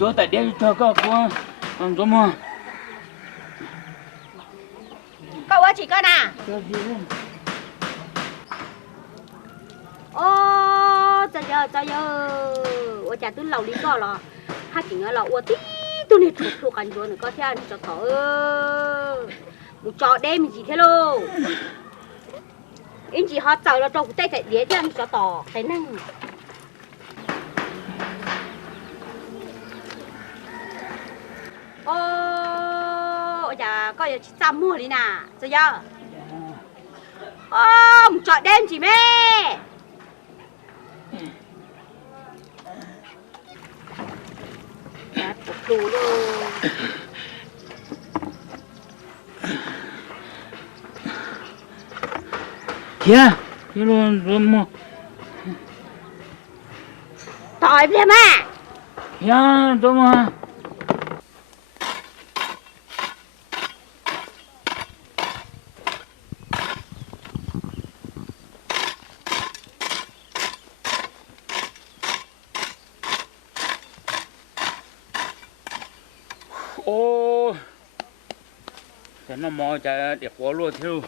Rồi tại đây cho các cô rồi mà. Cậu ơi chị con à? Ô, trời ơi, ôi chả tôi lầu đi co lò, hai chị nói là ôi tí tôi này thuộc thuộc anh rồi nữa có theo anh cho thở một trò đêm gì thế lô, anh chị họ chào là trâu tay chạy đĩa cho anh cho tỏ cái năng. Ô, chả coi giờ chị chăm mua đi nè, sao giờ? Ô, một trò đêm chị mê. Đủ rồi. Kìa, cái rồi mà. Tỏi em à. Kìa, rồi mà. Ô, cái nó mò chạy đẹp quá luôn thiếu.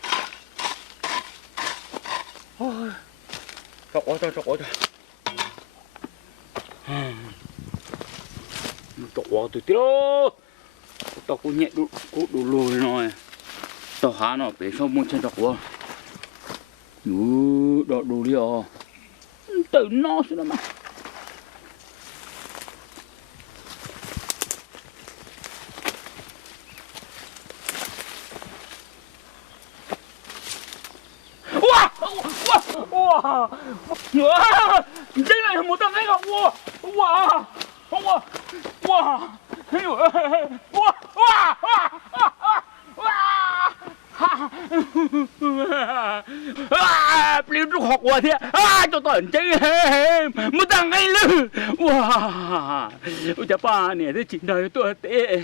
Ôi, chọc quá trời. Chọc quá từ tí đó. Tao cũng nhẹ đủ lùi rồi. Tao há nó bể sau muốn chân chọc quá. Đủ đi à. Tự nó xuống đó mà. Chính là một thằng ấy ngọc wow Pleo trúc học quá thế cho tao ẩn chơi một thằng ấy lư wow chả ba nè thế chính đời tôi tệ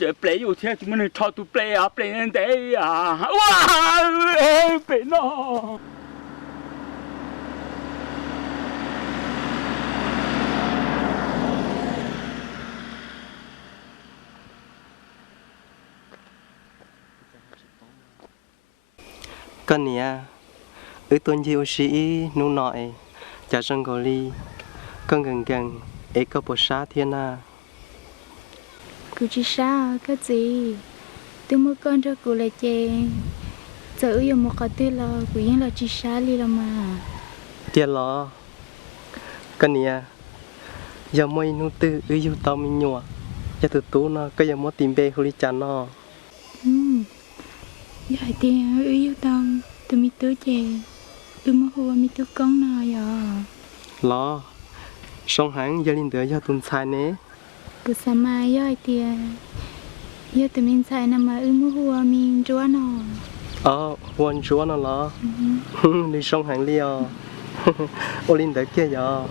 giờ playอยู่thế chúng mình cho tụi play nên thế wow play nó con nè tuần chiều sĩ nu nội chả sân gò ly con gần ấy có bộ sát thiên à cô chỉ sao cái gì tôi mua con cho cô là chê giờ yêu một cái tên là cô yên là chỉ sao đi là mà tiền lo con nè giờ mỗi nu tư yêu tao mình nhua giờ từ tú nó có giờ mỗi tìm bê huli chán nó giờ tiền yêu tao tôi mi tứ chê tôi mua hoa mi tứ con nào giờ lo song hàng giờ linh đỡ giờ tuần sai nè cứ sao mai giờ tiền giờ tụi mình sai nằm mà mua hoa mình chúa nó huân chúa nó lo đi song hàng liò ô linh đỡ kia giờ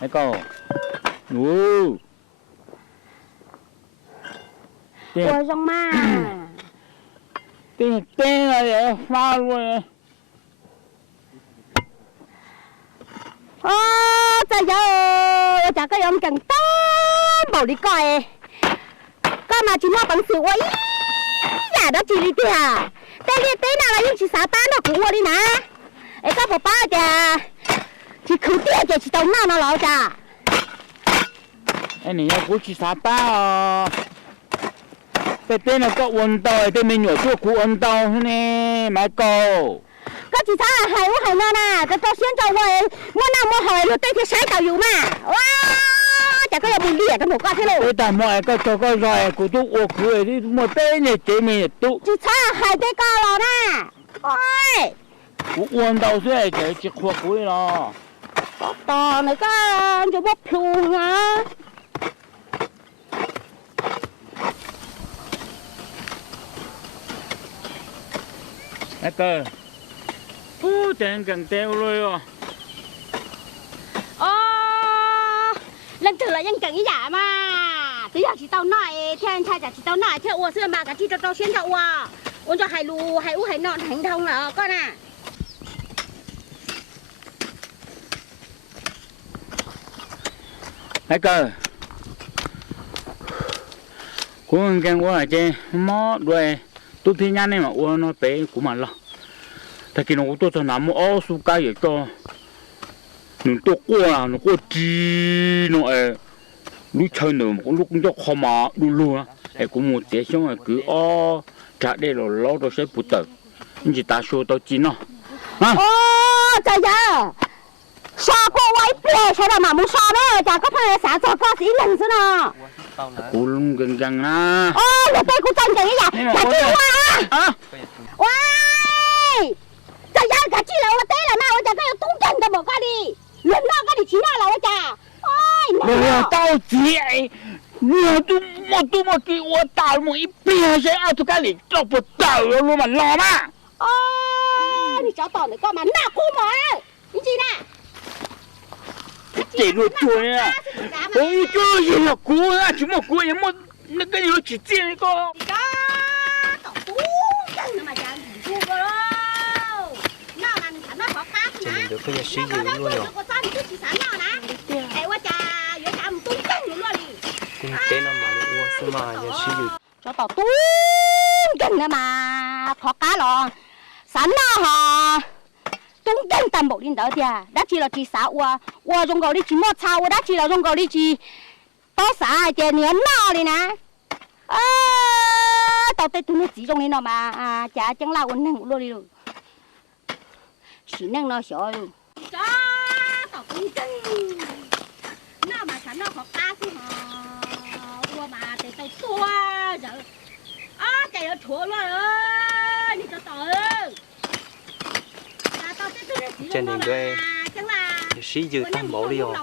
mấy cô Ôi rong ma tên là để pha luôn ô trời ơi chả cái ông chẳng tán bảo đi coi con mà chỉ mua bằng sữa ấy giả đó chỉ đi tiền tên nào là những chỉ xả tán nó cũng mua đi nè ấy các bà chả chỉ khử tiền chả chỉ tao nào nó lỡ chả anh này cũng chỉ xả ta tên là có ôn tàu tên mình nhỏ chỗ cũ ôn tàu thế nè mấy cô các chị sao hay quá hay nè cái tao xuyên tàu rồi mua nào mua hỏi rồi tên thì sai tàu dù mà wow chả có là buồn đỉa cái một con thế luôn ôi ta mọi cái cho coi rồi của tôi ô cười đi một tên này chế mình tụ chị sao hay tên con rồi nè ôi ôn tàu thế chế chỉ khoa cuối đó to này con cho bốc luôn hả cái cơ ô tiền càng teo rồi à lần thử là dân cần ý giả mà tí giờ chỉ tao nói theo anh trai chỉ tao nói theo ua xưa mà cả chi cho tao xuyên cho ua ua cho hai lù hai ú hai nọn hành thông là con à cái cơ cũng càng quá chứ mó đuôi tôi thấy nhá này mà ua nó bé cũng mà lo tại khi nó tôi cho nắm ô su cái gì cho nó tôi qua nó có chi nó lúc chơi nữa mà lúc cũng cho khó mà luôn luôn á cũng một tiếng xong rồi cứ trả đây rồi lo rồi sẽ bút tờ nhưng chỉ ta số tao chi nó ha trời ơi sao cô quay bè sao mà muốn sao đó chả có phải xả cho có gì lần nữa nè cô luôn gần gần á rồi đây cô chân cái gì chả chi qua Ôi, trời ơi, cả chi là té là nào chả cái tung chân cho một cái đi, lần nào cái đi chỉ nào là chả, ôi, nào tao chị, nhiều tôi mà kêu tao một ít bia sẽ ăn tôi cái gì cho bột tàu luôn mà lo mà, đi cho tao này con mà nào cú mà, cái gì nè, chị nuôi chuối à, ôi cái gì là cú á, chúng mà cú em mà nó cái gì chỉ tiền con. cho mình được cái giá sĩ gì luôn rồi kinh tế nó mà nó uống mà giá sĩ gì cho tao tú chân nữa mà khó cá lò sẵn nó hả tung chân tầm bộ đi đỡ thì đã chỉ là chỉ xã ua dùng cầu đi chỉ một sao đã chỉ là dùng cầu đi chỉ tao xã chỉ nén nó đi nè tao tết tụi nó chỉ trong này nó mà chả chẳng lao uốn nâng luôn đi rồi chỉ nâng nó sợ rồi cho tao tung chân nó mà sẵn nó khó cá chứ hả ua mà để tao tua giờ cái ở chỗ luôn ơi đi cho tao trên đường quê giá sĩ gì tăng bộ đi rồi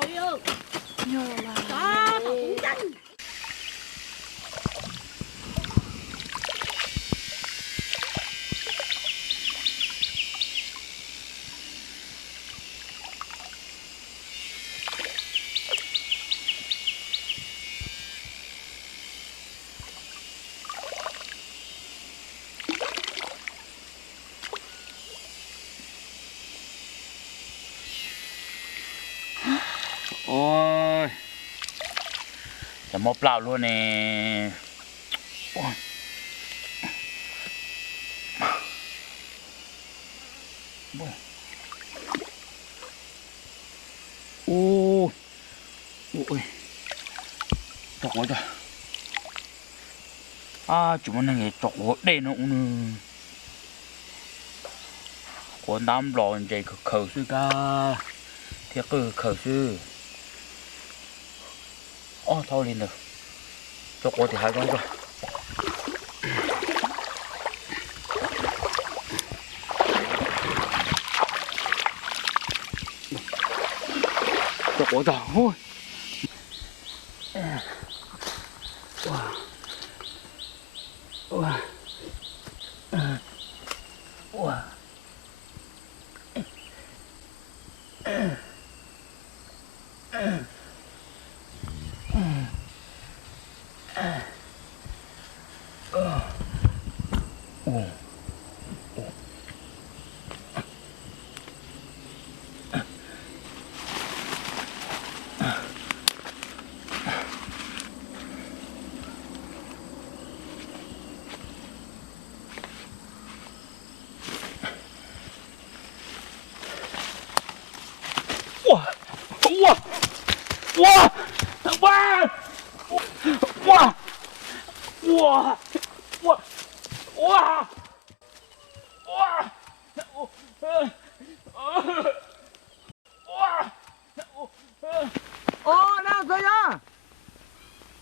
Ôi, chả mò plau luôn nè. Ôi, ôi, chọc quá trời. Chúng mình nghe chọc quá đen nó cũng có đám lòn dày khờ sư ca, thiệt cứ khờ sư. Thôi lên được cho cô thì hai con rồi cho cô rồi thôi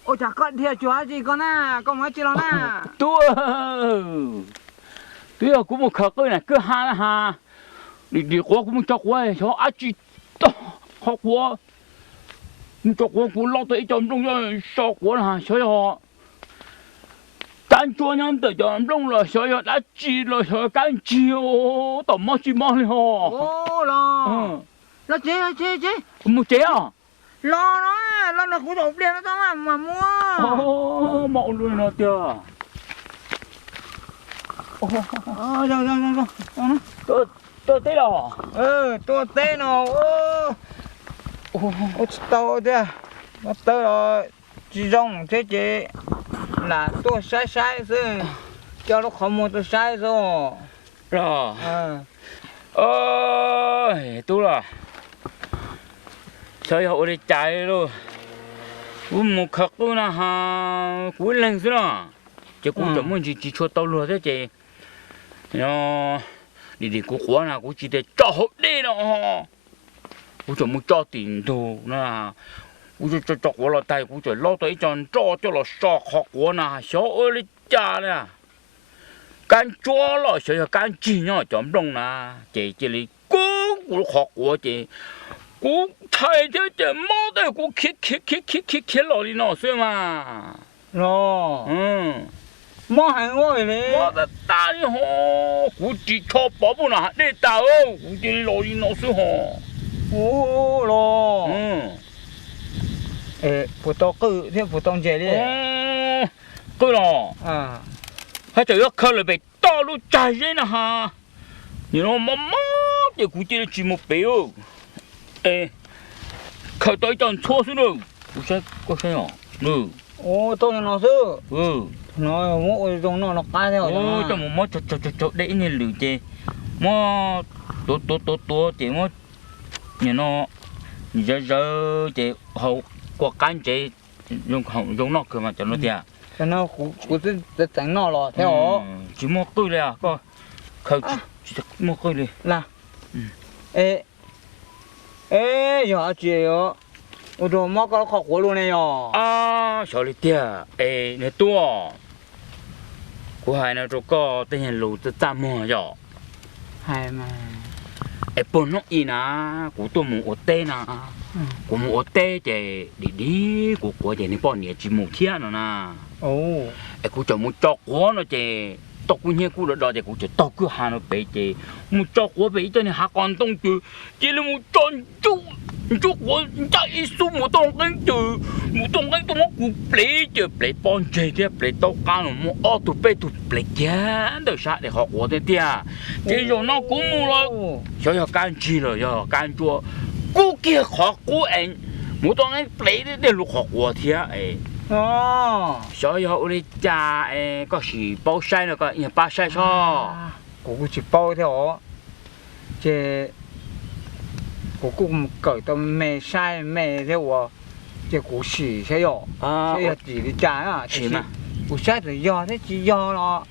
Ôi chả con thiệt chúa gì con à, con nói chi nó nè. Tôi cũng một khờ cái này cứ ha đi qua cũng cho qua cho ai chỉ to học qua cho qua cũng lo tới trong trong cho qua là cho họ 干做人得叫弄了，小要打鸡了，小干鸡哦，到毛鸡毛了哦。哦咯，nó chế Mua chế à? lo nó cũng đột đen nó tao mà mua Mạo luôn nó chưa? Rồi Tôi thấy rồi. tôi té nó tao thế nó tao rồi chỉ rong thế chị là tôi sai chứ cho nó không mua tôi sai rồi Rồi. Ôi, tôi là sao họ đi chạy luôn. Cũng một khắc luôn là ha, cũng lên rồi nè. Chỉ cũng chẳng muốn chỉ cho tao luôn thế chị. Nó đi cũng khó nào cũng chỉ để cho họ đi đó. Cũng chẳng muốn cho tiền đồ nè. Cũng cho họ là tay cũng chỉ lo tới cho là sao họ quá nè, sao ở đi cha nè. Can chúa lo sợ là can chi nhá chấm đông nè, chị li cũng học của chị cũng thay thế chị mót đấy cũng khít lo đi nó xưa mà. rồi mua hàng ngồi đi Mót ta đi ho, cũng chỉ cho bảo bố nè, đi tao cũng chỉ lo đi nó xưa ho. rồi phụ tông cứ thêm phụ tông gì đi Cứ lo. Hay trời ơi, khơi lại bị to luôn chạy thế nè ha. Nhìn nó mắm thì cũng chỉ một béo. Ê, khơi tới chân xua xuống nữa. Có sao nhở? tôi nó sư Ừ. nó mỗi trong nó cái theo Cho một món cho đấy nên lử chê. Mó tổ chê mó nhìn nó giờ chê hậu qua cán chê dùng nó cơ mà cho nó tiệt. cho nó cũng tránh nó rồi theo Chỉ mua cườiเลยà có khơi chỉ mua cười đi là giờ chị ủa đồ móc có khó của luôn này nhở à sợ đi tiệt này tua của hai nó có tên hình lù tự tam mua rồi hay mà bốn nó in à của tôi muốn ở tê nè của muốn ở tê thì đi của thì nó bỏ nhẹ chỉ một thiên nữa nè của chồng muốn cho của nó thì tao cũng như của đó thì của chồng tao cứ hà nó bị thì muốn cho của bị cho nên hà còn tông chứ chỉ là muốn chọn chú của chạy xuống một tông cái từ một tông cái tông của plei chứ plei bon chơi thì plei tao cao nó muốn ở tụ plei chán được sao để học của thế tia thì rồi nó cũng mua rồi cho can chi rồi cho can chua cú kia học cú anh một tông cái plei để lục học của thế所以我哋炸嗰時包曬那個也包曬錯，我只包條，這我唔舉到咩曬咩嘅喎，這股市些喲，所以自己炸啊，是嘛？股曬就要，這只要咯，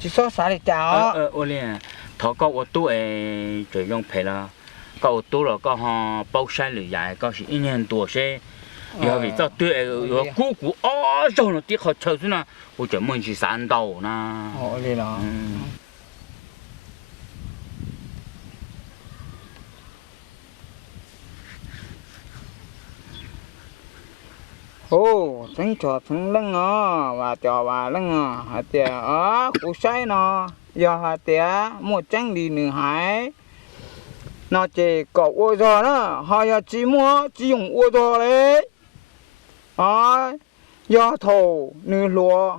只說啥嚟炸？我咧，頭個我都就用皮啦。個多了個哈包山里呀，個是1年多些，然後到對有姑哦，做了啲好抽出啦，我就問是3刀啦。你啦。tránh trò tránh lưng và trò và lưng hạt tiền củ say nó giờ hạt tiền một tránh đi nửa hải nó chỉ có ô giò đó họ chỉ mua chỉ dùng ô giò đấy do thầu nửa lúa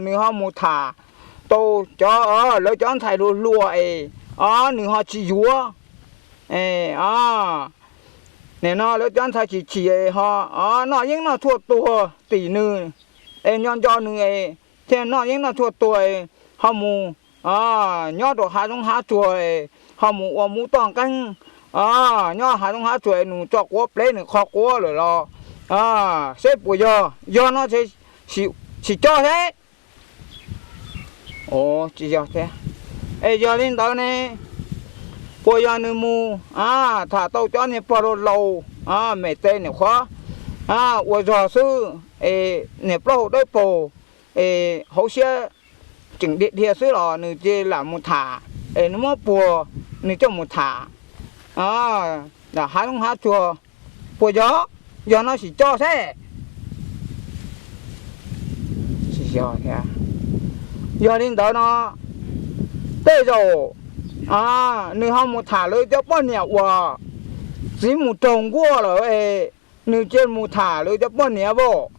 nửa họ một thả tô cho lấy cho anh thầy lúa ấy nửa họ chỉ dúa nè nó lấy cho anh thầy chỉ họ nó những nó thua tua tỷ nửa nhon cho nửa thế nó những nó thua tuổi họ mù nhớ đồ hai trong hai tuổi họ mù toàn canh nhớ hai trong hai tuổi nụ cho quá lấy nụ khó quá rồi lo xếp của do nó chỉ cho thế chỉ cho thế giờ lên đó này bây giờ nụ mù thả tàu cho này bao lâu mẹ tên này khó bây giờ sư này bao đấy bồ hậu xe chỉnh điện thiệt sư là nụ chỉ làm một thả nó mất bùa nụ cho một thả là hai trong hai chùa bây giờ nó chỉ cho thế giờ thế giờ đến đó nó tê rồi nếu không một thả lưới cho bao nhiêu quả chỉ một trồng qua rồi nếu trên một thả lưới cho bao nhiêu vô